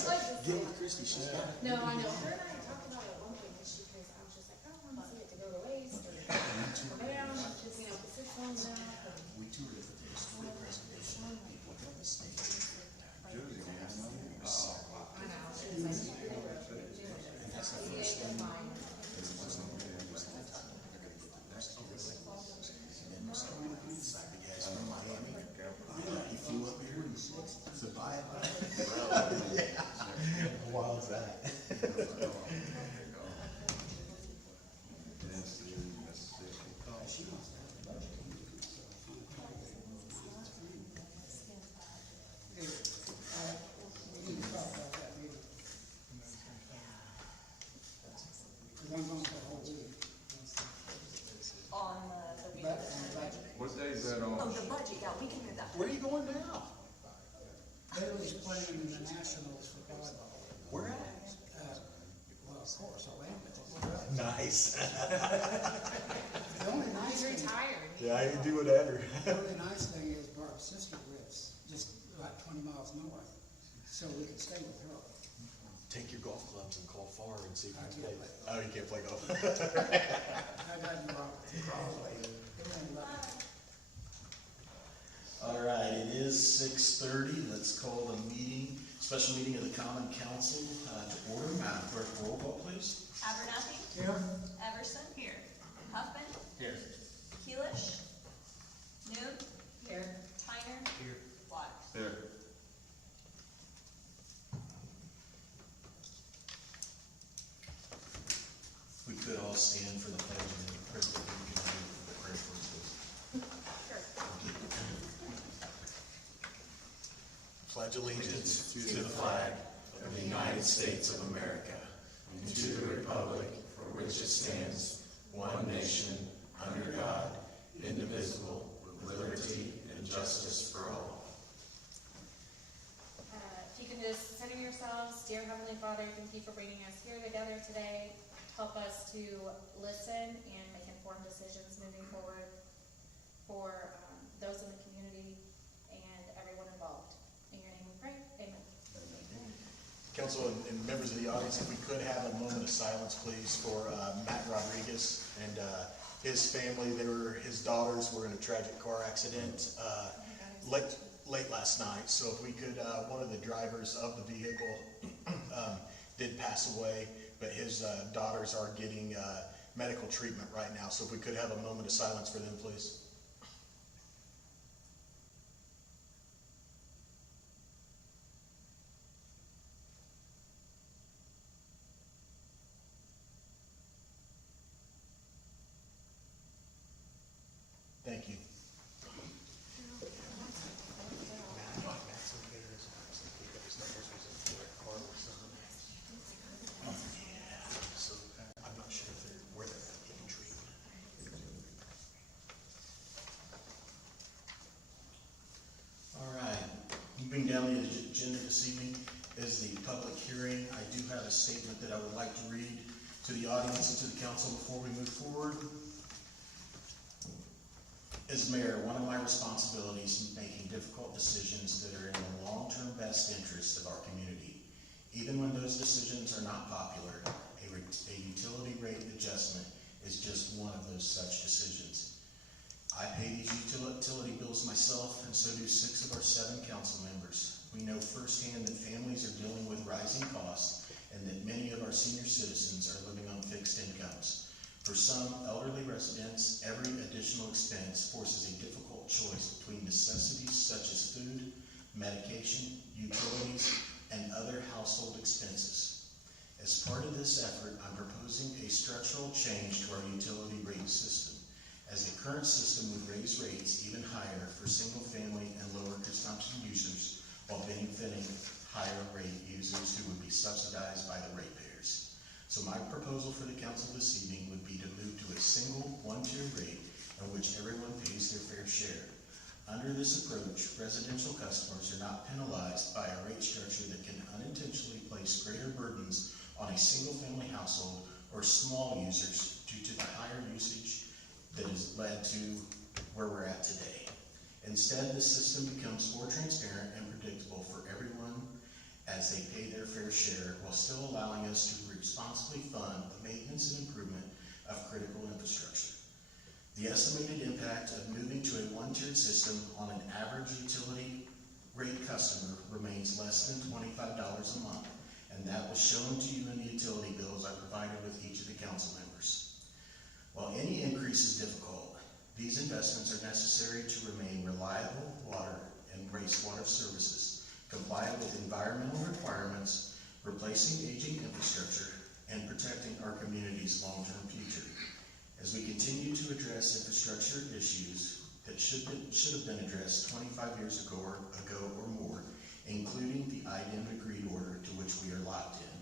Get with Christie, she's got it. No, I know. Her and I had talked about it at one point, because I was just like, I don't want to see it to go to waste, or go down, because, you know, if it's long enough. We toured it with the historic preservation people from the state. I know, it's like, And that's the first thing. Because it wasn't there, it was that time. They're gonna get the rest of it. And then we started with the guys from Miami. He flew up here and said, bye. Yeah. How wild is that? On the week. What day is that on? Oh, the budget, yeah, we can do that. Where are you going now? Bailey's playing in the Nationals for volleyball. Where at? Well, of course, Orlando. Nice. The only nice He's thing, retired. Yeah, you do whatever. the only nice thing is Barb's sister lives just about 20 miles north, so we can stay with her. Take your golf clubs and call Far and see if I you can can't play. play. Oh, you can't play golf. I got you wrong. All right, it is 6:30. Let's call the meeting, special meeting of the Common Council to order. Madam Clerk, roll call, please. Abernathy? Here, Everson? Here. Huffman? Here. Keelish? Noob? Here. Tyner? Here. Watt? Here. We could all stand for the pledge and then the president can do the prayer for us, please. Sure. Pledge allegiance to the flag of the United States of America and to the republic for which it stands, one nation, under God, indivisible, with liberty and justice for all. If you can just center yourselves, dear Heavenly Father, thank you for bringing us here together today. Help us to listen and make informed decisions moving forward for those in the community and everyone involved. In your name we pray, amen. Council and members of the audience, if we could have a moment of silence, please, for Matt Rodriguez and his family. His daughters were in a tragic car accident late last night. So if we could, one of the drivers of the vehicle did pass away, but his daughters are getting medical treatment right now. So if we could have a moment of silence for them, please. Thank you. So I'm not sure where they're getting treatment. All right, moving down the agenda this evening is the public hearing. I do have a statement that I would like to read to the audience and to the council before we move forward. As mayor, one of my responsibilities is making difficult decisions that are in the long-term best interest of our community. Even when those decisions are not popular, a utility rate adjustment is just one of those such decisions. I pay these utility bills myself, and so do 6 of our 7 council members. We know firsthand that families are dealing with rising costs and that many of our senior citizens are living on fixed incomes. For some elderly residents, every additional expense forces a difficult choice between necessities such as food, medication, utilities, and other household expenses. As part of this effort, I'm proposing a structural change to our utility rate system, as the current system would raise rates even higher for single-family and lower consumption users while benefiting higher rate users who would be subsidized by the ratepayers. So my proposal for the council this evening would be to move to a single one-tier rate in which everyone pays their fair share. Under this approach, residential customers are not penalized by a rate structure that can unintentionally place greater burdens on a single-family household or small users due to the higher usage that has led to where we're at today. Instead, the system becomes more transparent and predictable for everyone as they pay their their fair share while still allowing us to responsibly fund the maintenance and improvement of critical infrastructure. The estimated impact of moving to a one-tiered system on an average utility rate customer remains less than $25 a month, and that was shown to you in the utility bills I provided with each of the council members. While any increase is difficult, these investments are necessary to remain reliable water and wastewater services, comply with environmental requirements, replacing aging infrastructure, and protecting our community's long-term future. As we continue to address infrastructure issues that should have been addressed 25 years ago or more, including the IDEM agreed order to which we are locked in.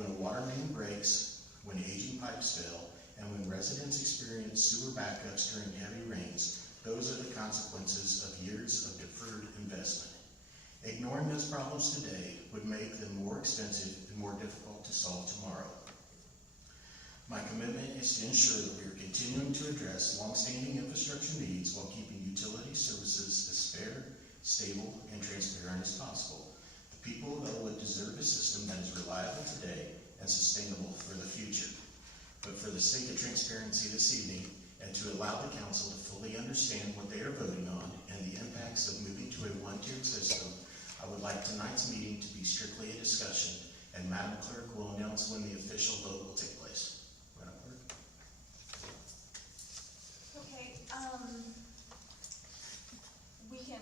When a water main breaks, when aging pipes fail, and when residents experience sewer backups during heavy rains, those are the consequences of years of deferred investment. Ignoring those problems today would make them more expensive and more difficult to solve tomorrow. My commitment is to ensure that we are continuing to address long-standing infrastructure needs while keeping utility services as fair, stable, and transparent as possible. The people of Elwood deserve a system that is reliable today and sustainable for the future. But for the sake of transparency this evening, and to allow the council to fully understand what they are voting on and the impacts of moving to a one-tiered system, I would like tonight's meeting to be strictly a discussion, and Madam Clerk will announce when the official vote will take place. Madam Clerk? Okay, we can,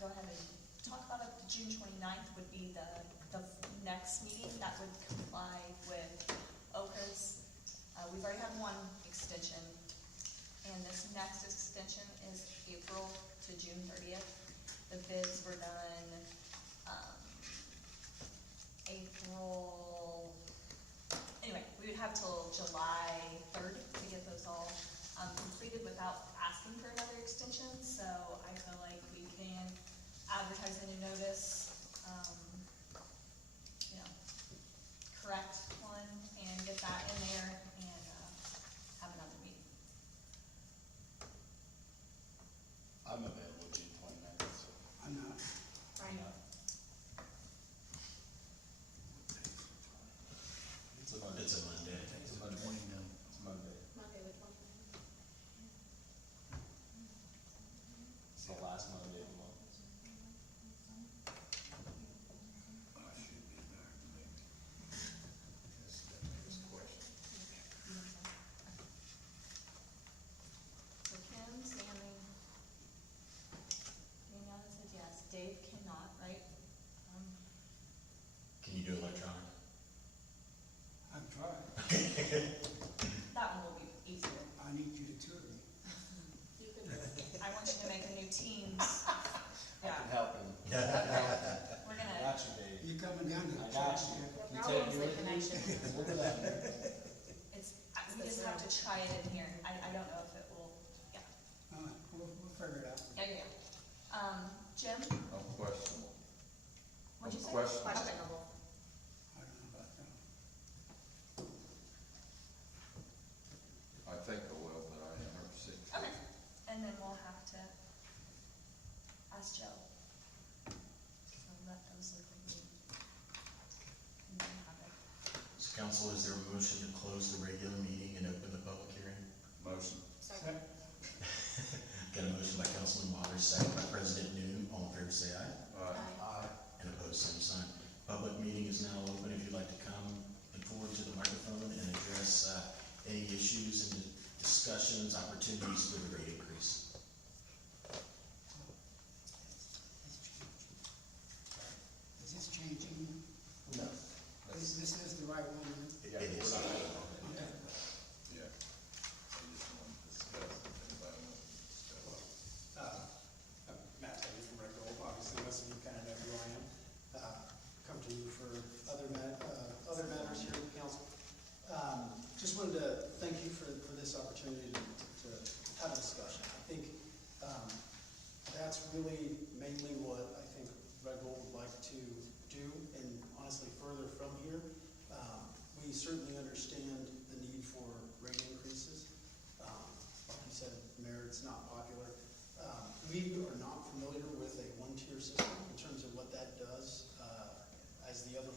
go ahead and talk about it. June 29th would be the next meeting that would comply with OCA's. We've already had one extension, and this next extension is April to June 30th. The bids were done, anyway, we would have till July 3rd to get those all completed without asking for another extension, so I feel like we can advertise a new notice, correct one, and get that in there, and have another meeting. I'm available June 29th, so. I'm not. It's a Monday. It's Monday. It's Monday. Monday the 29th. It's the last Monday of the month. I should be back late. That's the next question. So Kim, Stanley, Danielle said yes, Dave cannot, right? Can you do electronic? I've tried. That one will be easier. I need you to tutor me. You can, I want you to make a new Teams. I Yeah, can help him. we're I gonna, got you, Dave. You coming down to I the got church? you. the You problem's take the it. connection. Look at that. we just have to try it in here. I don't know if it will, yeah. We'll figure it out. Yeah. Jim, No questionable. what'd you say? Questionable. Questionable. I don't know about that. I think I will, but I ain't 100%. Okay, and then we'll have to ask Joe. So let those look like me. And then have it. So council, is there a motion to close the regular meeting and open the public hearing? Motion. Second. Got a motion by Councilman Waters, second by President Noon. All in favor say aye. Aye. And opposed, same sign. Public meeting is now open. If you'd like to come forward to the microphone and address any issues and discussions, opportunities for the rate increase. Is this changing? No. This is the right one? Yeah, It is. we're not- Okay. Yeah. I just want to discuss if anybody wants to discuss. I'm Matt Taylor from Red Gold. Obviously, most of you kind of know who I am. Come to you for other matters here at the council. Just wanted to thank you for this opportunity to have a discussion. I think that's really mainly what I think Red Gold would like to do, and honestly, further from here. We certainly understand the need for rate increases. Like you said, Mayor, it's not popular. We are not familiar with a one-tier system in terms of what that does, as the other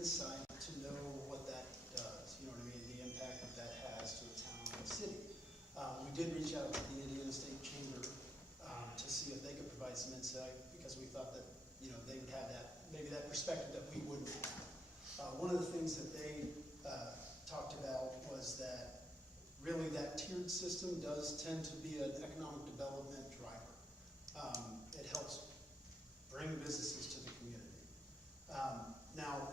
insight to know what that does, you know what I mean, the impact that that has to a town and a city. We did reach out to the Indiana State Chamber to see if they could provide some insight, because we thought that, you know, they would have that, maybe that perspective that we wouldn't have. One of the things that they talked about was that really that tiered system does tend to be an economic development driver. It helps bring businesses to the community. Now,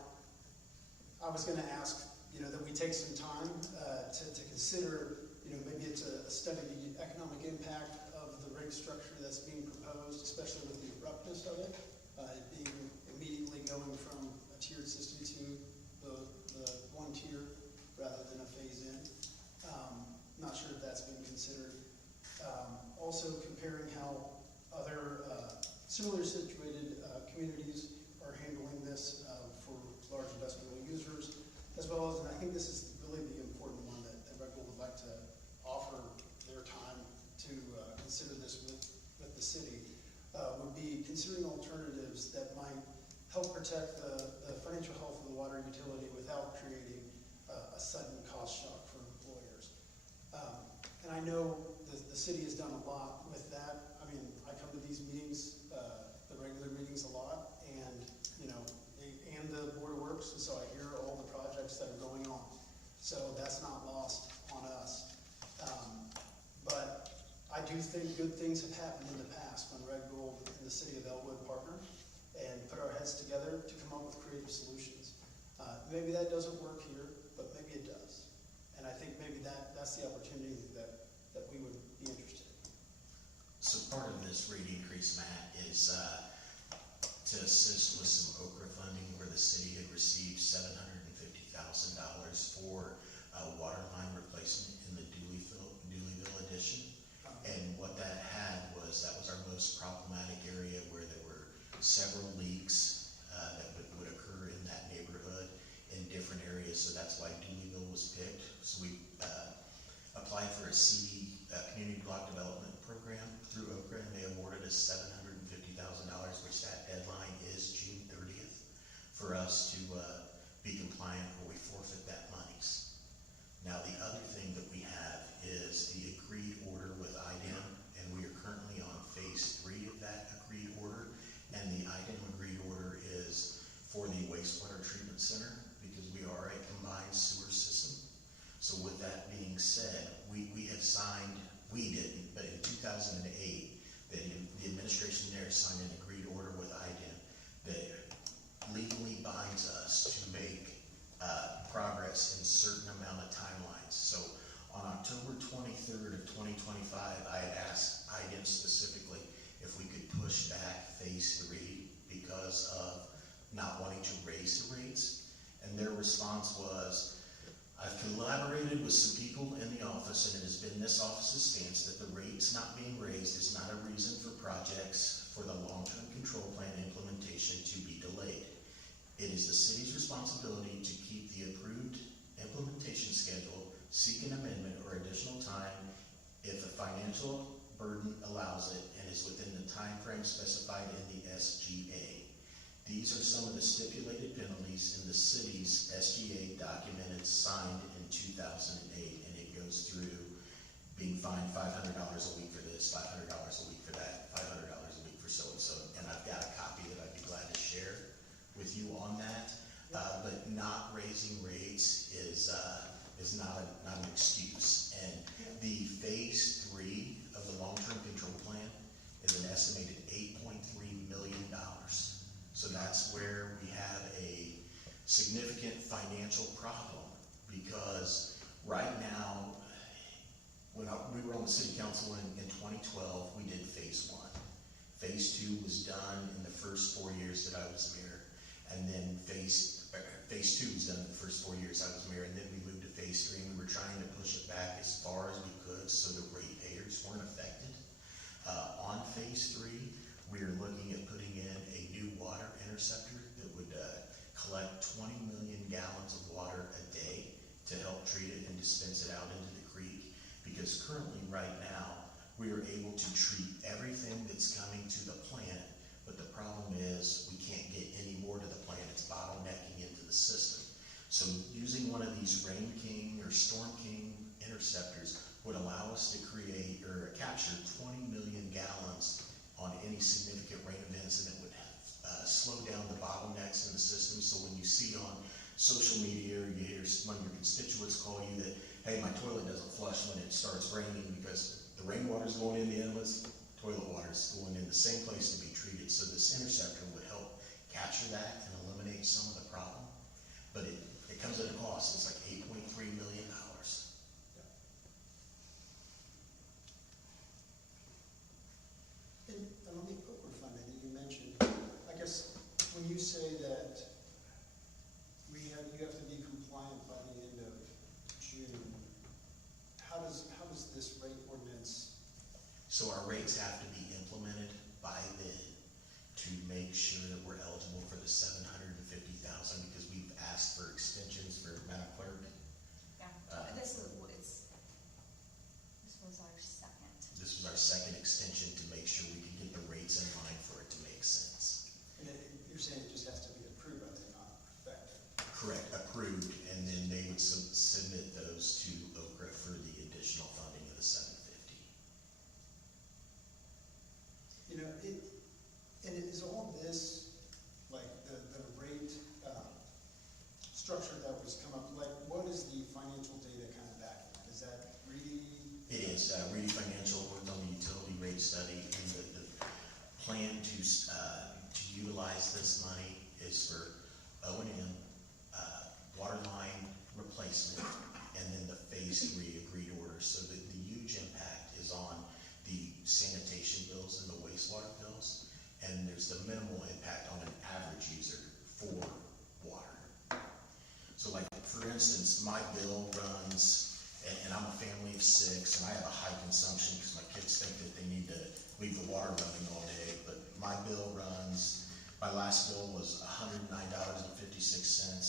I was gonna ask, you know, that we take some time to consider, you know, maybe it's a study of the economic impact of the rate structure that's being proposed, especially with the abruptness of it, it being immediately going from a tiered system to the one tier rather than a phase-in. Not sure if that's been considered. Also comparing how other similar situated communities are handling this for large industrial users, as well as, and I think this is really the important one that Red Bull would like to offer their time to consider this with the city, would be considering alternatives that might help protect the financial health of the water utility without creating a sudden cost shock for employers. And I know the city has done a lot with that. I mean, I come to these meetings, the regular meetings a lot, and, you know, and the Board of Works, and so I hear all the projects that are going on. So that's not lost on us. But I do think good things have happened in the past when Red Gold and the city of Elwood partnered and put our heads together to come up with creative solutions. Maybe that doesn't work here, but maybe it does. And I think maybe that's the opportunity that we would be interested in. So part of this rate increase, Matt, is to assist with some Okra funding where the city had received $750,000 for water line replacement in the Dooleyville addition. And what that had was, that was our most problematic area where there were several leaks that would occur in that neighborhood in different areas. So that's why Dooleyville was picked. So we applied for a CD, Community Block Development Program through Okra, and they awarded us $750,000, which that deadline is June 30th for us to be compliant, or we forfeit that monies. Now, the other thing that we have is the agreed order with IDEM, and we are currently on phase 3 of that agreed order. And the IDEM agreed order is for the wastewater treatment center, because we are a combined sewer system. So with that being said, we have signed, we didn't, but in 2008, the administration there signed an agreed order with IDEM that legally binds us to make progress in certain amount of timelines. So on October 23rd of 2025, I had asked IDEM specifically if we could push back phase 3 because of not wanting to raise the rates. And their response was, I've collaborated with some people in the office, and it has been this office's stance that the rates not being raised is not a reason for projects for the long-term control plan implementation to be delayed. It is the city's responsibility to keep the approved implementation schedule, seek an amendment or additional time if the financial burden allows it and is within the time frame specified in the SGA. These are some of the stipulated penalties in the city's SGA documented signed in 2008, and it goes through being fined $500 a week for this, $500 a week for that, $500 a week for so-and-so. And I've got a copy that I'd be glad to share with you on that. But not raising rates is not an excuse. And the phase 3 of the long-term control plan is an estimated $8.3 million. So that's where we have a significant financial problem, because right now, when we were on the city council in 2012, we did phase 1. Phase 2 was done in the first 4 years that I was mayor, and then phase 2 was done in the first 4 years I was mayor, and then we moved to phase 3, and we were trying to push it back as far as we could so the ratepayers weren't affected. On phase 3, we are looking at putting in a new water interceptor that would collect 20 million gallons of water a day to help treat it and dispense it out into the creek. Because currently, right now, we are able to treat everything that's coming to the plant, but the problem is we can't get any more to the plant. It's bottlenecking into the system. So using one of these Rain King or Storm King interceptors would allow us to create or capture 20 million gallons on any significant rain events, and it would slow down the bottlenecks in the system. So when you see on social media, or you hear one of your constituents call you that, hey, my toilet doesn't flush when it starts raining because the rainwater's going in the inlets, toilet water's going in the same place to be treated. So this interceptor would help capture that and eliminate some of the problem. But it comes at a cost. It's like $8.3 million. And on the Okra funding that you mentioned, I guess when you say that you have to be compliant by the end of June, how does this rate ordinance? So our rates have to be implemented by then to make sure that we're eligible for the $750,000 because we've asked for extensions for Madam Clerk. Yeah, this was our second. This was our second extension to make sure we can get the rates in line for it to make sense. And you're saying it just has to be approved, I think, not effective. Correct, approved, and then they would submit those to Okra for the additional funding of the $750,000. You know, and it is all this, like the rate structure that was come up, like what is the financial data kind of backing that? Is that Reedy? It is, Reedy Financial worked on the utility rate study, and the plan to utilize this money is for O&M, water line replacement, and then the phase 3 agreed order. So the huge impact is on the sanitation bills and the wastewater bills, and there's the minimal impact on an average user for water. So like, for instance, my bill runs, and I'm a family of 6, and I have a high consumption because my kids think that they need to leave the water running all day, but my bill runs, my last bill was $109.56,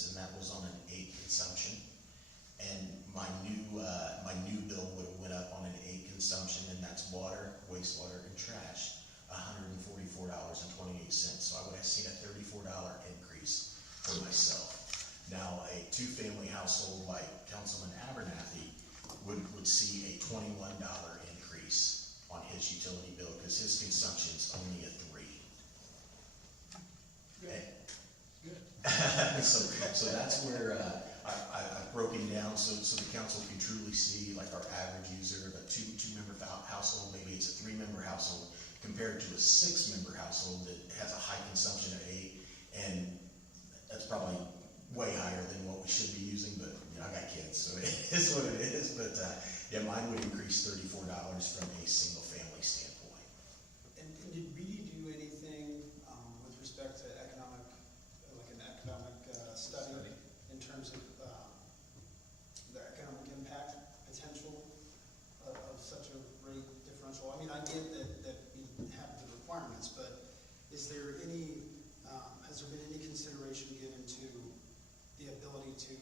and that was on an 8 consumption. And my new bill would have went up on an 8 consumption, and that's water, wastewater, and trash, $144.28. So I would have seen a $34 increase for myself. Now, a 2-family household like Councilman Abernathy would see a $21 increase on his utility bill because his consumption is only a 3. Good. So that's where I've broken down so the council can truly see like our average user of a two-member household, maybe it's a 3-member household compared to a 6-member household that has a high consumption of 8, and that's probably way higher than what we should be using, but you know, I got kids, so it is what it is. But yeah, mine would increase $34 from a single family standpoint. And did Reedy do anything with respect to economic study in terms of the economic impact potential of such a rate differential? I mean, I get that we have the requirements, but is there any, has there been any consideration given to the ability to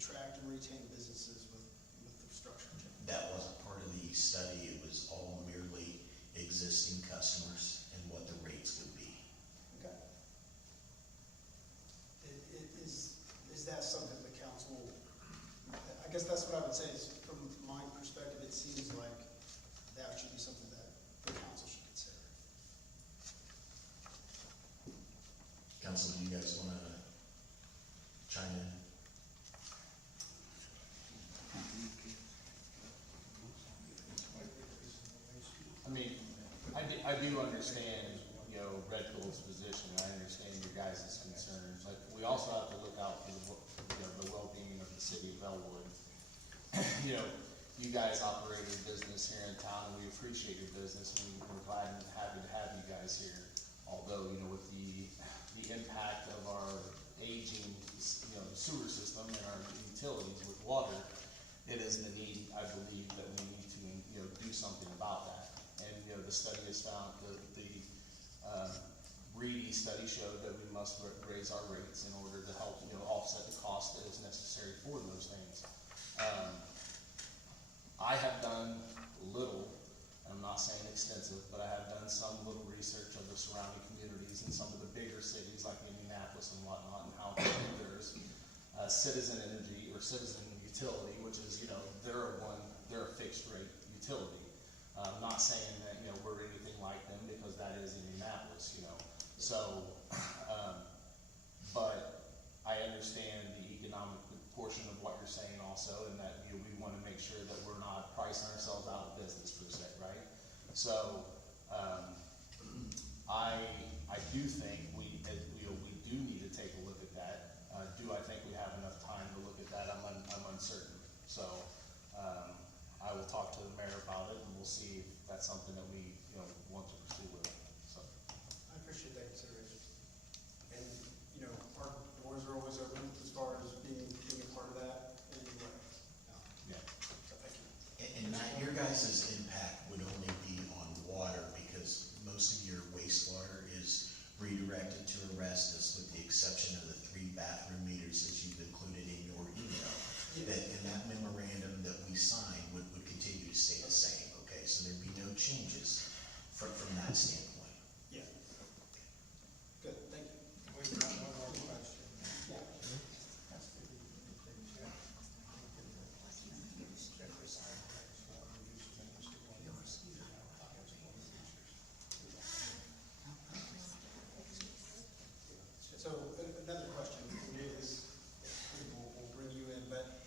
attract and retain businesses with the structure change? That wasn't part of the study. It was all merely existing customers and what the rates would be. Okay. Is that something the council, I guess that's what I would say is from my perspective, it seems like that should be something that the council should consider. Council, do you guys want to chime in? I mean, I do understand, you know, Red Bull's position, I understand your guys' concerns, but we also have to look out for the well-being of the city of Elwood. You know, you guys operate your business here in town, and we appreciate your business, and we're glad and happy to have you guys here. Although, you know, with the impact of our aging, you know, sewer system and our utilities with water, it is the need, I believe, that we need to, you know, do something about that. And, you know, the study has found, the Reedy study showed that we must raise our rates in order to help, you know, offset the cost that is necessary for those things. I have done little, I'm not saying extensive, but I have done some little research of the surrounding communities and some of the bigger cities like Indianapolis and whatnot, and how theirs. Citizen Energy or Citizen Utility, which is, they're a fixed rate utility. Not saying that, we're anything like them, because that is Indianapolis, So, but I understand the economic portion of what you're saying also, and that, we wanna make sure that we're not pricing ourselves out of business per se, right? So, I do think we do need to take a look at that. Do I think we have enough time to look at that? I'm uncertain. So, I will talk to the mayor about it, and we'll see if that's something that we, want to pursue with it, so. I appreciate that consideration. And, our doors are always open as far as being a part of that in any way. Yeah. So thank you. And Matt, your guys' impact would only be on water, because most of your wastewater is redirected to Arestas, with the exception of the 3 bathroom meters that you've included in your email. And that memorandum that we signed would continue to stay the same, okay? So there'd be no changes from that standpoint. Yeah. Good, thank you. We've got one more question. Yeah. So another question, maybe this will bring you in, but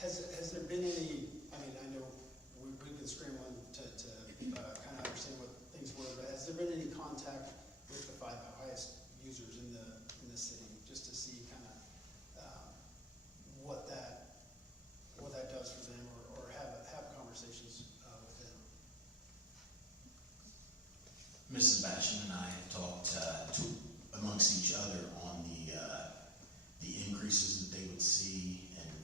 has there been any, I know we've been scrambling to kind of understand what things were, but has there been any contact with the 5 highest users in the city, just to see kind of what that does for them, or have conversations with them? Mrs. Basham and I have talked amongst each other on the increases that they would see, and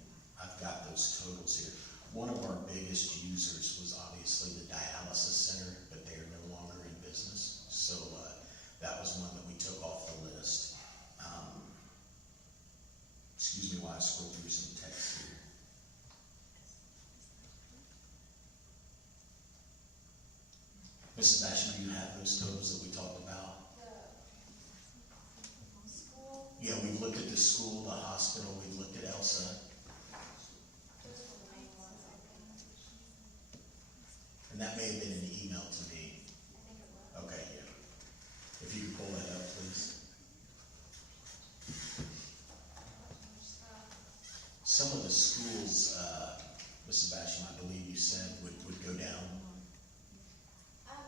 I've got those totals here. One of our biggest users was obviously the dialysis center, but they are no longer in business, so that was one that we took off the list. Excuse me while I scroll through some text here. Mrs. Basham, do you have those totals that we talked about? School, Yeah, we've looked at the school, the hospital, we've looked at ELSA. those were the main ones, I think. And that may have been an email to me. I think it was. Okay, yeah. If you could pull that up, please. Some of the schools, Mrs. Basham, I believe you said would go down. How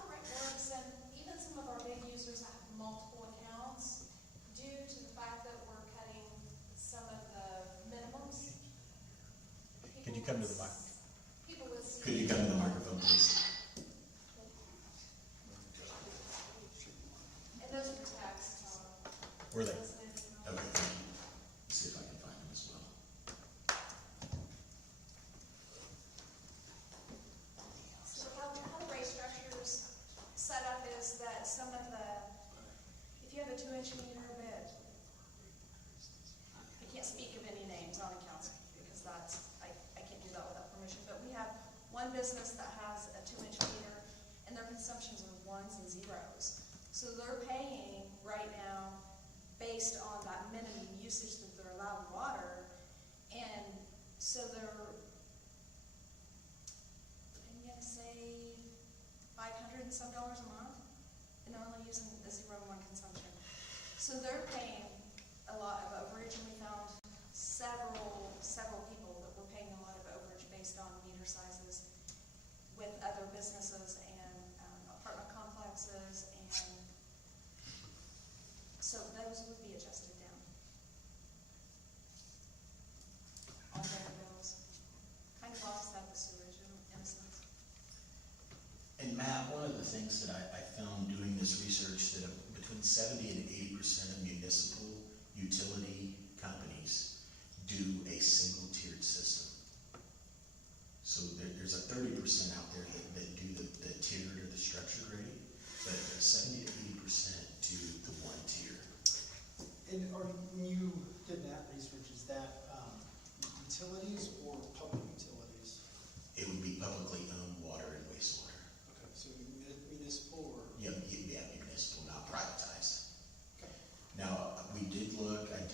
the rate works, and even some of our big users that have multiple accounts, due to the fact that we're cutting some of the minimums. Could you come to the mic? People would see. Could you come to the microphone, please? And those are taxed, Were they? Those are- Okay, thank you. Let's see if I can find them as well. So how the rate structure's set up is that some of the, if you have a 2-inch meter bit, I can't speak of any names on the council, because I can't do that without permission, but we have one business that has a 2-inch meter, and their consumptions are 1s and 0s. So they're paying right now based on that minimum usage that they're allowed in water, and so they're, I'm gonna say $500 and some a month, and they're only using the 0 and 1 consumption. So they're paying a lot of overage, and we found several people that were paying a lot of overage based on meter sizes with other businesses and apartment complexes, and so those would be adjusted down on their bills. Kind of offset the sewage in a sense. And Matt, one of the things that I found doing this research, that between 70 and 80% of municipal utility companies do a single-tiered system. So there's a 30% out there that do the tiered or the structured rating, but 70 to 80% do the 1 tier. And when you did that research, is that utilities or public utilities? It would be publicly owned water and wastewater. Okay, so municipal or? Yeah, municipal, not privatized. Okay. Now, I did look at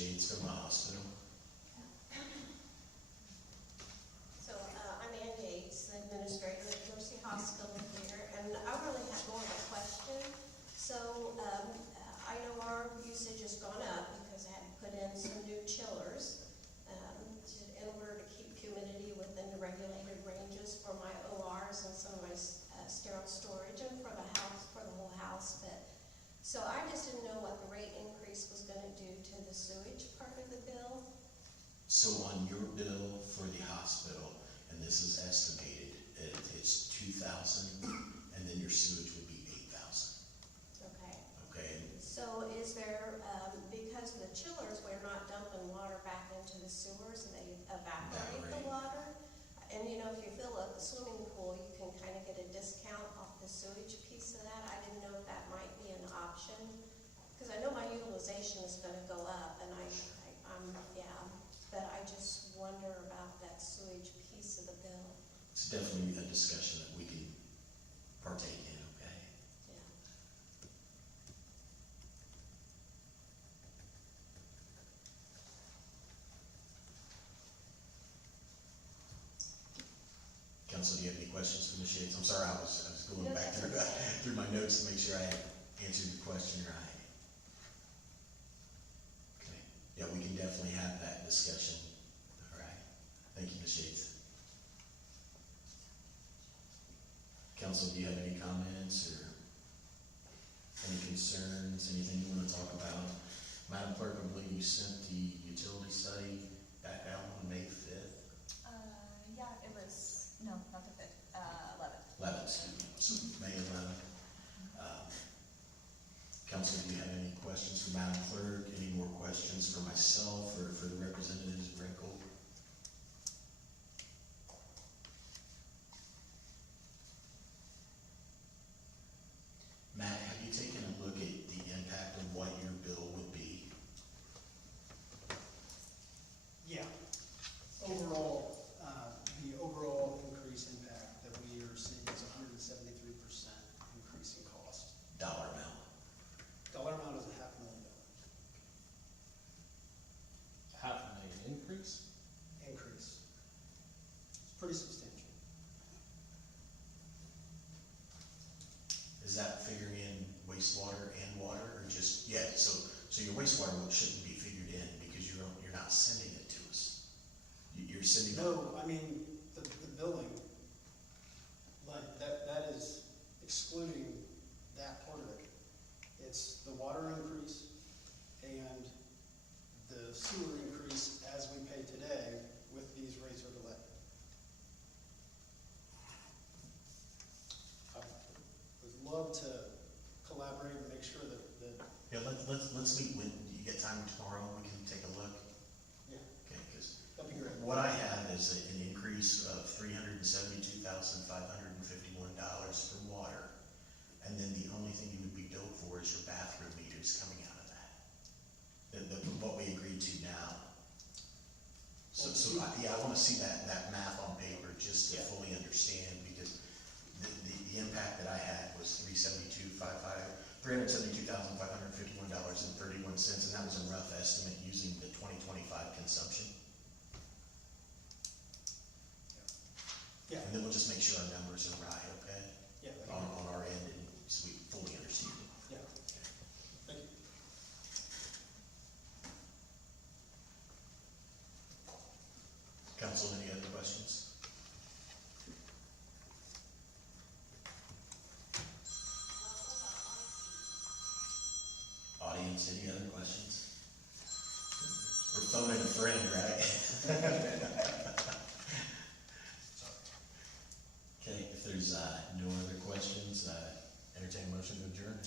Shades from the hospital. So, I'm Ann Yates, administrator at Mercy Hospital here, and I really have more of a question. So, I know our usage has gone up because I had to put in some new chillers, in order to keep humidity within the regulated ranges for my ORs and some of my sterile storage and for the house, for the whole house. But, so I just didn't know what the rate increase was gonna do to the sewage part of the bill. So on your bill for the hospital, and this is estimated, it's 2,000, and then your sewage would be 8,000, Okay. okay? So is there, because of the chillers, we're not dumping water back into the sewers and they evaporate the Evaporate. water? And you know, if you fill up the swimming pool, you can kind of get a discount off the sewage piece of that. I didn't know if that might be an option. Because I know my utilization is gonna go up and but I just wonder about that sewage piece of the bill. It's definitely a discussion that we can partake in, okay? Yeah. Council, do you have any questions for Ms. Yates? I'm sorry, I was going No, back that's through, okay. through my notes to make sure I had answered your question right. Okay, yeah, we can definitely have that discussion. All right, thank you, Ms. Yates. Council, do you have any comments or any concerns, anything you want to talk about? Madam Clerk, I believe you sent the utility study back out on May 5th. Yeah, it was, no, not the 5th, 11th. 11th, excuse me, so May 11th. Council, do you have any questions for Madam Clerk? Any more questions for myself or for the representatives of Red Gold? Matt, have you taken a look at the impact of what your bill would be? Yeah. Overall, the overall increase impact that we are seeing is 173% increase in cost. Dollar amount? Dollar amount is $500,000. $500,000 increase? Increase. It's pretty substantial. Is that figuring in wastewater and water, or just, yeah, so your wastewater shouldn't be figured in because you're not sending it to us. You're sending it. No, I mean, the billing, like, that is excluding that part of it. It's the water increase and the sewer increase as we pay today with these rates overlay. I would love to collaborate and make sure that, Yeah, let's meet when you get time tomorrow, we can take a look. yeah, Okay, because that'd be great. what I have is an increase of $372,551 for water. And then the only thing you would be billed for is your bathroom meters coming out of that. What we agreed to now. So I want to see that math on paper just to Yeah. fully understand, because the impact that I had was $372,551.31, and that was a rough estimate using the 2025 consumption. Yeah, And then we'll just make sure our numbers are right, okay? yeah, that'd be On great. our end, and so we fully understand it. Yeah. Thank you. Council, any other questions? Audience, any other questions? We're phoning a friend, right? Okay, if there's no other questions, entertain a motion to adjourn.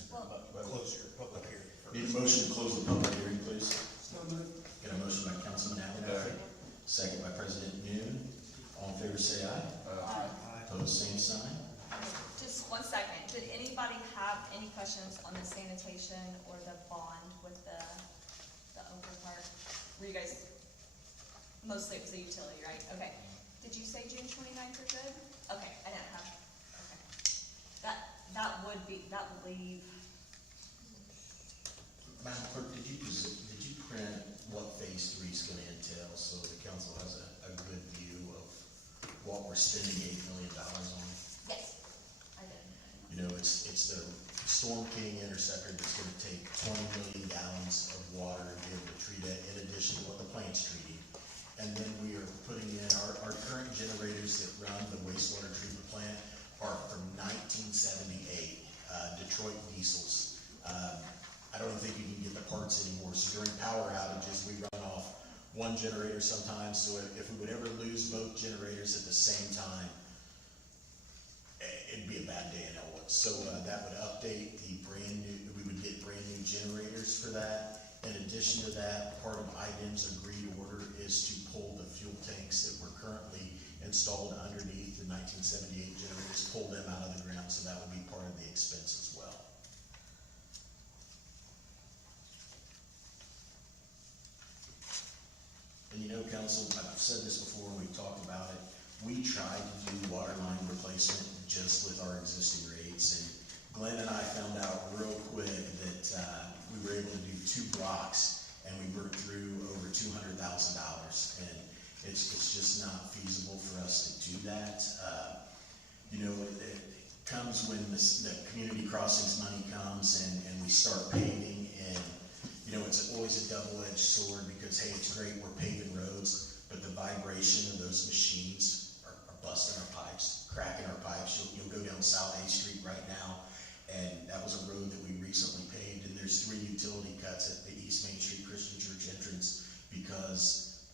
Close your public hearing first. Need a motion to close the public hearing, please. So moved. Get a motion by Councilman Abernathy, second by President Noon. All in favor, say aye. Opposed, same sign. Just 1 second, did anybody have any questions on the sanitation or the bond with the Oakland part? Were you guys, mostly it was the utility, right? Okay. Did you say June 29th are good? Okay, I didn't have, okay. That would leave, Madam Clerk, did you print what gonna entail, so the council has a good view of what we're spending $8 million on. Yes, I did. You know, it's the Storm King interceptor that's gonna take 20 million gallons of water and be able to treat it in addition to what the plant's treating. And then we are putting in, our current generators that run the wastewater treatment plant are from 1978, Detroit diesels. I don't even think you can get the parts anymore, so during power outages, we run off one generator sometimes, so if we would ever lose both generators at the same time, it'd be a bad day in Elwood. So that would update the brand new, we would get brand new generators for that. In addition to that, part of IDEM's agreed order is to pull the fuel tanks that were currently installed underneath the 1978 generators, pull them out of the ground, so that would be part of the expense as well. And you know, council, I've said this before, we've talked about it, we tried to do water line replacement just with our existing rates, and Glenn and I found out real quick that, we were able to do 2 blocks, and we worked through over $200,000, and it's just not feasible for us to do that. You know, it comes when the community crossings money comes and we start paving, and you know, it's always a double-edged sword because, hey, it's great, we're paving roads, but the vibration of those machines are busting our pipes, cracking our pipes. You'll go down South 8th Street right now, and that was a road that we recently paved, and there's 3 utility cuts at the East Main Street Christian Church entrance because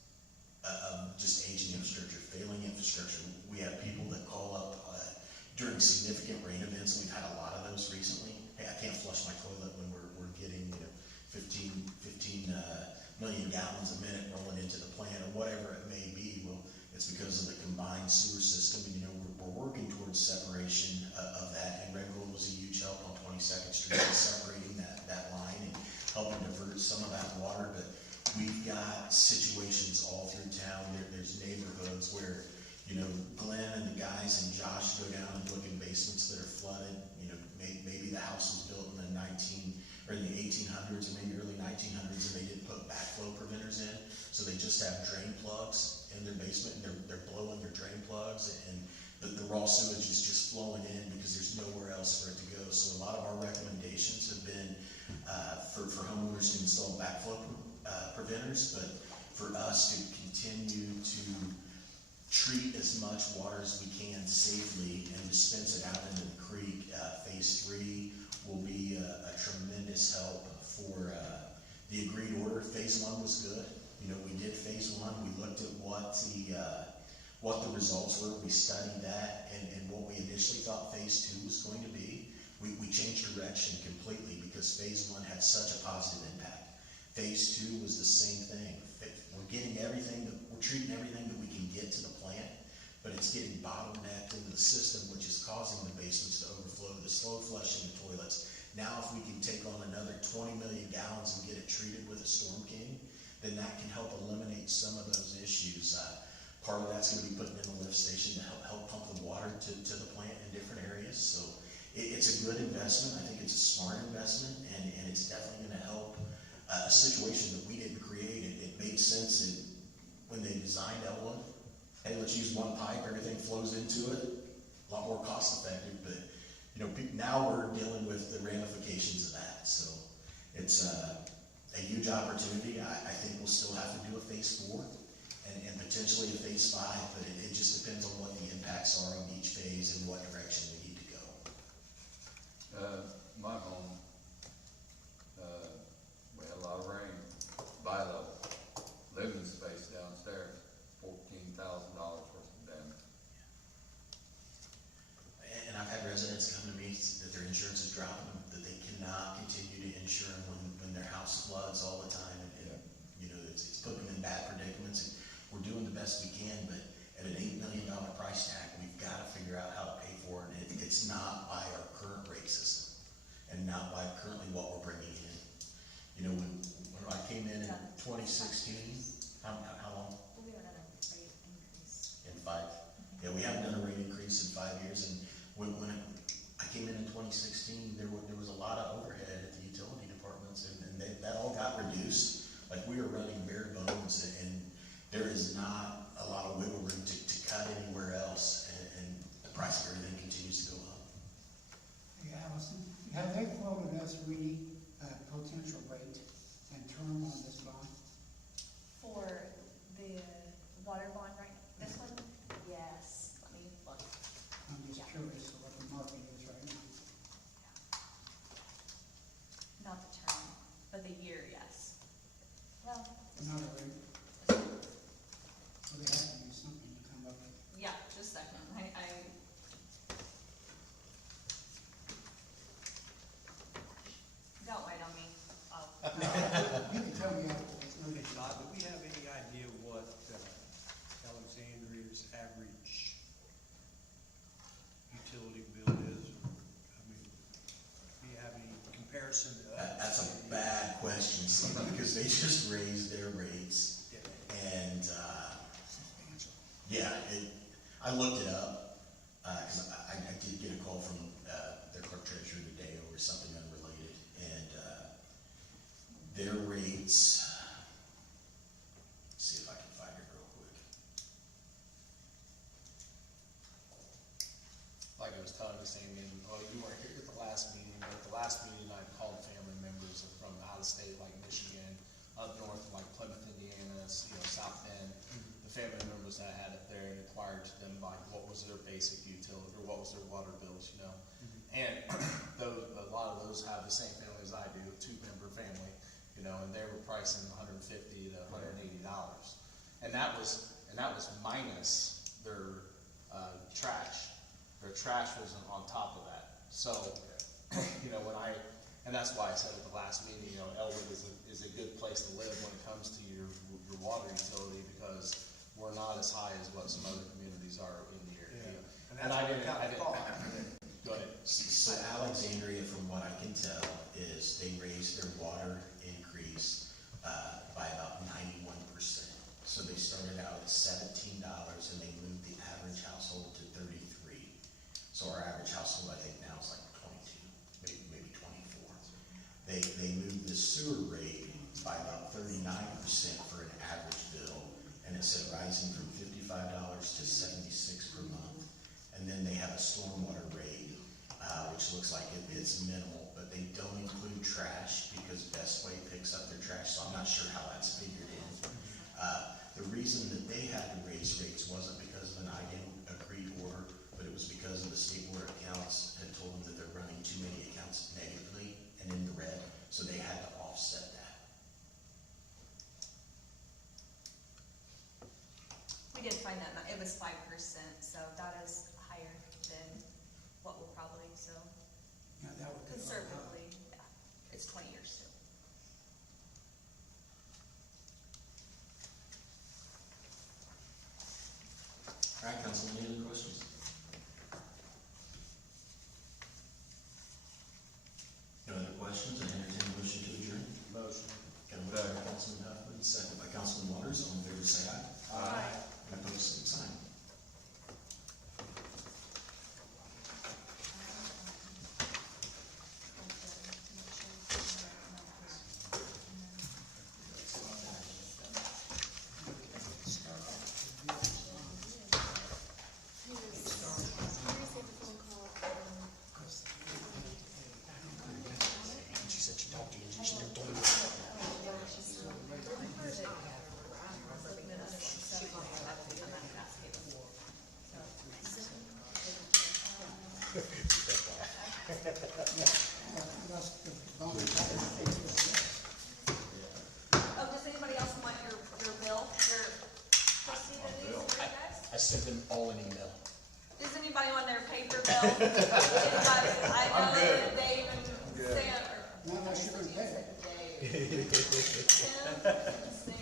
of just aging infrastructure, failing infrastructure. We have people that call up during significant rain events, and we've had a lot of those recently. Hey, I can't flush my toilet when we're getting, you know, 15 million gallons a minute rolling into the plant, or whatever it may be. Well, it's because of the combined sewer system, and you know, we're working towards separation of that, and Red Gold was a huge help on 22nd Street in separating that line and helping divert some of that water. But we've got situations all through town. There's neighborhoods where, you know, Glenn and the guys and Josh go down and look in basements that are flooded. You know, maybe the house was built in the 1800s and maybe early 1900s, and they didn't put backflow preventers in, so they just have drain plugs in their basement, and they're blowing their drain plugs, and the raw sewage is just flowing in because there's nowhere else for it to go. So a lot of our recommendations have been for homeowners to install backflow preventers, but for us to continue to treat as much water as we can safely and dispense it out into the creek. Phase 3 will be a tremendous help for the agreed order. Phase 1 was good. You know, we did phase 1. We looked at what the results were. We studied that, and what we initially thought phase 2 was going to be. We changed direction completely because phase 1 had such a positive impact. Phase 2 was the same thing. We're treating everything that we can get to the plant, but it's getting bottlenecked into the system, which is causing the basements to overflow, the slow flushing the toilets. Now, if we can take on another 20 million gallons and get it treated with a Storm King, then that can help eliminate some of those issues. Part of that's going to be putting in a lift station to help pump the water to the plant in different areas. So it's a good investment. I think it's a smart investment, and it's definitely going to help a situation that we didn't create. It made sense when they designed Elwood. Hey, let's use one pipe, everything flows into it. A lot more cost effective, but you know, now we're dealing with the ramifications of that. So it's a huge opportunity. I think we'll still have to do a phase 4 and potentially a phase 5, but it just depends on what the impacts are on each phase and what direction we need to go. My home, we had a lot of rain, bi-level, living space downstairs, $14,000 worth of damage. And I've had residents come to me that their insurance is dropping them, that they cannot continue to insure them when their house floods all the time, and you know, it's putting them in bad predicaments. And we're doing the best we can, but at an $8 million price tag, we've got to figure out how to pay for it. And it's not by our current rate system, and not by currently what we're bringing in. You know, when I came in 2016, how long? We haven't done a rate increase. In 5? Yeah, we haven't done a rate increase in 5 years, and when I came in 2016, there was a lot of overhead at the utility departments, and that all got reduced. Like, we were running bare bones, and there is not a lot of wiggle room to cut anywhere else, and the price of everything continues to go up. Hey, Allison, have they quoted us really potential rate and term on this bond? For the water bond, right, this one, yes, let me look. I'm just Yeah. curious of what the market is right now. Not the term, but the year, yes. Well, Not a rate. So they have to do something to come up with. yeah, just a second, don't wait on me, You can tell me afterwards. no big deal. Todd, do we have any idea what Alexandria's average utility bill is? I mean, do you have any comparison to us? That's a bad question, Steve, because they just raised their rates, Yeah. and, Substantial. yeah, I looked it up, cause I did get a call from, their clerk treasurer today over something unrelated, and, their rates, let's see if I can find it real quick. Like I was telling you, Sammy, and, well, you weren't here at the last meeting, but at the last meeting, I called family members from out of state, like Michigan, up north, like Plymouth, Indiana, South Bend. The family members that I had up there, and inquired to them, like, what was their basic utility, or what was their water bills, And a lot of those have the same family as I do, two-member family, and they were pricing $150 to $180. And that was minus their, trash. Their trash was on top of that. So, and that's why I said at the last meeting, Elwood is a good place to live when it comes to your water utility, because we're not as high as what some other communities are in the area. Yeah. And I didn't, thought. go ahead. So Alexandria, from what I can tell, is they raised their water increase by about 91%. So they started out at $17 and they moved the average household to 33. So our average household, I think now is like 22, maybe 24. They moved the sewer rate by about 39% for an average bill, and it said rising from $55 to $76 per month. And then they have a stormwater rate, which looks like it's minimal, but they don't include trash because Best Way picks up their trash, so I'm not sure how that's figured in. The reason that they had to raise rates wasn't because of an agreed order, but it was because of the state board of accounts had told them that they're running too many accounts negatively and in the red, so they had to offset that. We did find that, it was 5%, so that is higher than what we'll probably, so Yeah, that would be a lot. conservatively, yeah, it's 20 years still. All right, council, any other questions? No other questions, I entertain a motion to adjourn. Motion. Got a motion by Councilman Huffman, second by Councilman Waters, all in favor say aye. Aye. And opposed, same sign. She said she talked to you, and she never told me. That's the bond. Oh, does anybody else want your bill, your trustee that is, for you guys? I sent them all an email. Does anybody want their paper bill? Anybody? I know that Dave and Sam are. Not unless you're gonna pay it. Tim and Sam.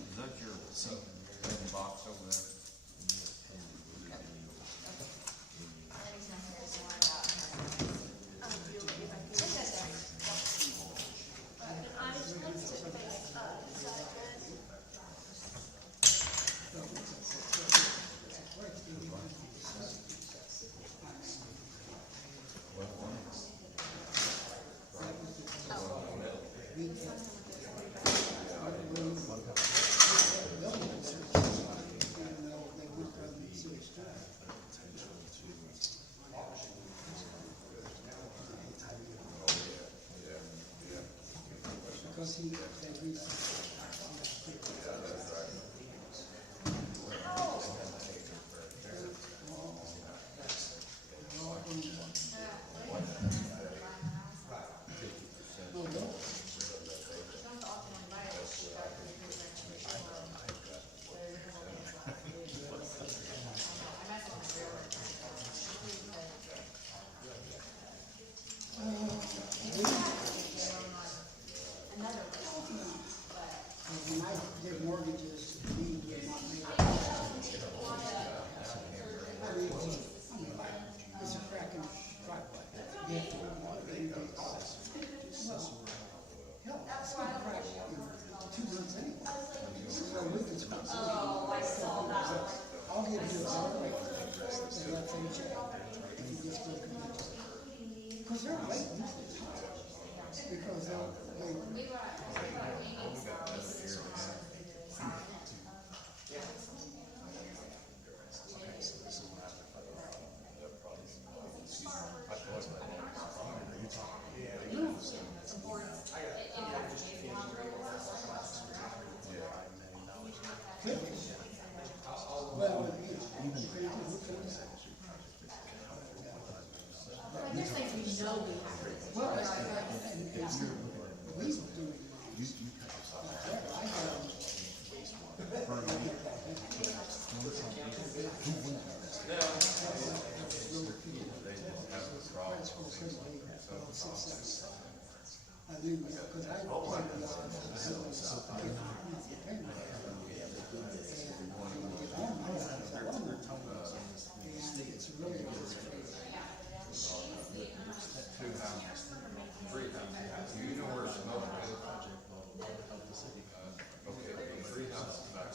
Is that your box over there? because he, they reached. When I did mortgages, we did not make it. It's a cracking driveway. You have to go on the road. Hell, it's gonna crack in 2 months anyway. So we can spend. Oh, I saw that. I'll give you a rate, and that's HA, if you just go commit. Because they're waiting, because they. Well, you can create a new thing. There's things we know we have. Well, and we do it. I have. I do, because I played the and it's really nice. Two houses, three houses. Do you know where smoke is? Okay, three houses back.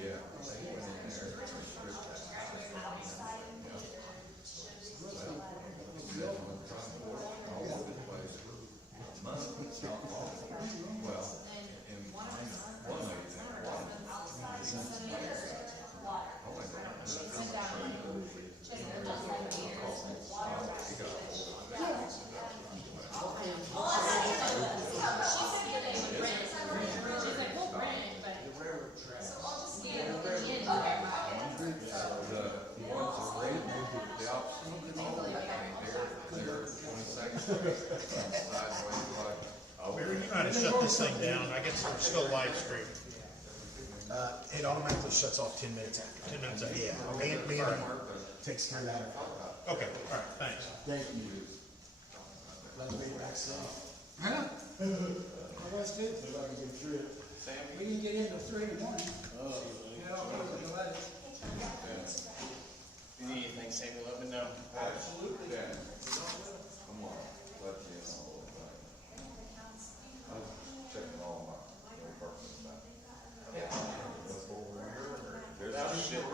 Yeah. They went in there, restricted that. All over the place. Months, not long. Well, in one lady, Barry, you know how to shut this thing down? I guess we're still live streaming. It automatically shuts off 10 minutes after. 10 minutes. Yeah, Mandy takes care of that. Okay, all right, thanks. Thank you. Let's be back soon. Huh? I was too. We didn't get into 3 in the morning. Yeah, I'll go with the letters. If you need anything, Sammy, let me know. Absolutely. Yeah. Come on, let me in all the time. I'm checking all my personal stuff. There's a shit,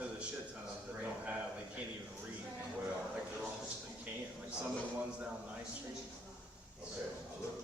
there's a shit ton of them that don't have, they can't even read. Well, Like they're almost, they can't, like some of the ones down Ninth Street. okay, look